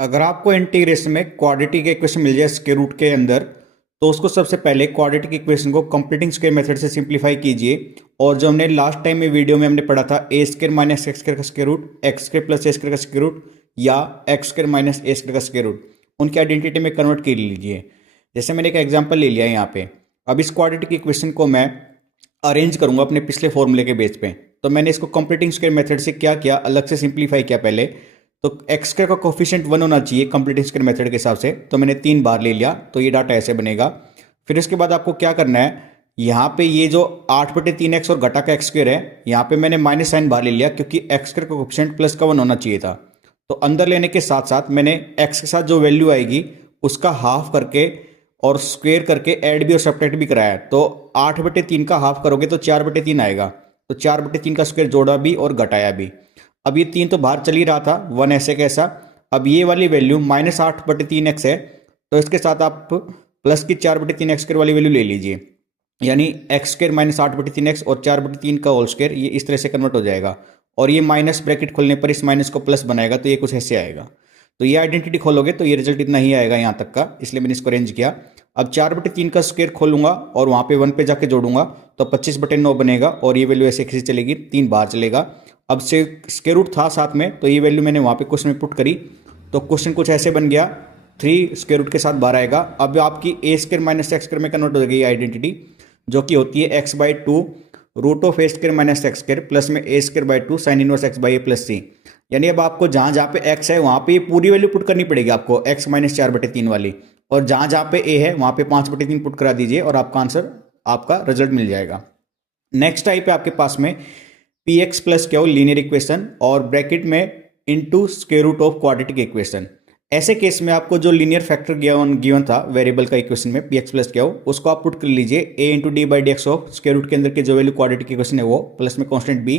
अगर आपको इंटीग्रेशन में क्वाड्रेटिक इक्वेशन मिल जाए स्क्वायर रूट के अंदर, तो उसको सबसे पहले क्वाड्रेटिक इक्वेशन को कंप्लीटिंग स्क्वायर मेथड से सिंप्लीफाई कीजिए। और जो हमने लास्ट टाइम में वीडियो में हमने पढ़ा था a square minus x square का square root, x square plus a square का स्क्वायर रूट या x square minus a square का स्क्वायर रूट, उनकी आइडेंटिटी में कन्वर्ट कर लीजिए। जैसे मैंने एक एग्जाम्पल ले लिया है यहाँ पे। अब इस क्वाड्रेटिक इक्वेशन को मैं अरेंज करूंगा अपने पिछले फॉर्मूले के बेस पे। तो मैंने इसको कंप्लीटिंग स्क्वायर मेथड से क्या किया, अलग से सिंप्लीफाई किया पहले। तो एक्स स्क्वायर का कोफिशिएंट 1 होना चाहिए कंप्लीटिंग स्क्वायर मेथड के हिसाब से, तो मैंने 3 बार ले लिया, तो ये डाटा ऐसे बनेगा। फिर इसके बाद आपको क्या करना है, यहाँ पे ये जो 8/3x और घटा का एक्स स्क्वायर है, यहाँ पे मैंने माइनस साइन बाहर ले लिया क्योंकि एक्स स्क्वायर का कोफिशिएंट प्लस का 1 होना चाहिए था। तो अंदर लेने के साथ साथ मैंने एक्स के साथ जो वैल्यू आएगी उसका हाफ करके और स्क्वेयर करके ऐड भी और सब्ट्रैक्ट भी कराया। तो 8/3 का हाफ करोगे तो 4/3 आएगा। तो 4/3 का स्क्वायर जोड़ा भी और घटाया भी। अब ये 3 तो बाहर चल ही रहा था, 1 ऐसे कैसा। अब ये वाली वैल्यू -8/3x है, तो इसके साथ आप प्लस की 4/3x स्क्वायर वाली वैल्यू ले लीजिए, यानी एक्स स्क्वायर -8/3x और 4/3 का होल स्क्वायर, ये इस तरह से कन्वर्ट हो जाएगा। और ये माइनस ब्रैकेट खोलने पर इस माइनस को प्लस बनाएगा, तो ये कुछ ऐसे आएगा। तो ये आइडेंटिटी खोलोगे तो ये रिजल्ट इतना ही आएगा यहाँ तक का, इसलिए मैंने इसको अरेंज किया। अब 4/3 का स्क्वायर खोलूंगा और वहाँ पे 1 पे जाके जोड़ूंगा, तो 25/9 बनेगा और ये वैल्यू ऐसे खींची चलेगी, 3 बार चलेगा। अब से स्क्वायर रूट था साथ में, तो ये वैल्यू मैंने वहाँ पे क्वेश्चन में पुट करी, तो क्वेश्चन कुछ ऐसे बन गया, 3 स्क्वायर रूट के साथ बार आएगा। अब आपकी a square minus x square में कन्वर्ट हो जाएगी आइडेंटिटी, जो कि होती है x/2 root of a square minus x square plus में a square by 2 sine inverse x by a plus c. यानी अब आपको जहाँ जहाँ पे x है वहाँ पे ये पूरी वैल्यू पुट करनी पड़ेगी आपको, x माइनस 4/3 वाली, और जहाँ जहाँ पे a है वहाँ पे 5/3 पुट करा दीजिए और आपका आंसर, आपका रिजल्ट मिल जाएगा। नेक्स्ट टाइप है आपके पास में px प्लस क्या हो लीनियर इक्वेशन और ब्रैकेट में into square root of quadratic equation. ऐसे केस में आपको जो लीनियर फैक्टर गिवन था वेरिएबल का इक्वेशन में px प्लस क्या हो, उसको आप पुट कर लीजिए a into d by d x of square root के अंदर के जो वैल्यू क्वाड्रेटिक इक्वेशन है वो प्लस में कांस्टेंट b,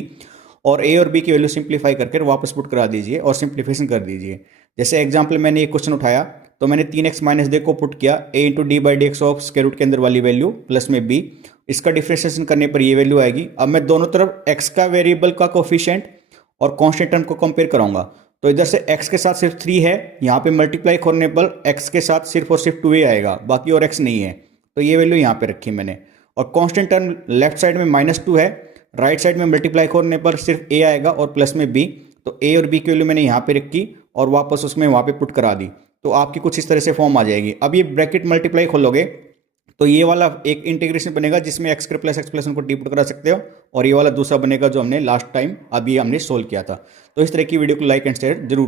और a और b की वैल्यू सिंप्लीफाई करके वापस पुट करा दीजिए और सिंप्लीफिकेशन कर दीजिए। जैसे एग्जाम्पल मैंने ये क्वेश्चन उठाया, तो मैंने 3x माइनस d को पुट किया a into d by d x of square root के अंदर वाली वैल्यू प्लस में b, इसका डिफ्रेंशिएशन करने पर ये वैल्यू आएगी। अब मैं दोनों तरफ x का वेरिएबल का कोफिशिएंट और कांस्टेंट टर्म को कंपेयर कराऊंगा, तो इधर से x के साथ सिर्फ 3 है, यहाँ पे मल्टीप्लाई करने पर x के साथ सिर्फ और सिर्फ 2 ही आएगा, बाकी और x नहीं है, तो ये वैल्यू यहाँ पे रखी मैंने। और कांस्टेंट टर्म लेफ्ट साइड में -2 है, राइट साइड में मल्टीप्लाई करने पर सिर्फ a आएगा और प्लस में b, तो a और b की वैल्यू मैंने यहाँ पे रखी और वापस उसमें वहाँ पे पुट करा दी, तो आपकी कुछ इस तरह से फॉर्म आ जाएगी। अब ये ब्रैकेट मल्टीप्लाई खोलोगे तो ये वाला एक इंटीग्रेशन बनेगा जिसमें x square plus x plus उनको डी पुट करा सकते हो, और ये वाला दूसरा बनेगा जो हमने लास्ट टाइम अभी हमने सोल्व किया था। तो इस तरह की वीडियो को लाइक एंड शेयर जरूर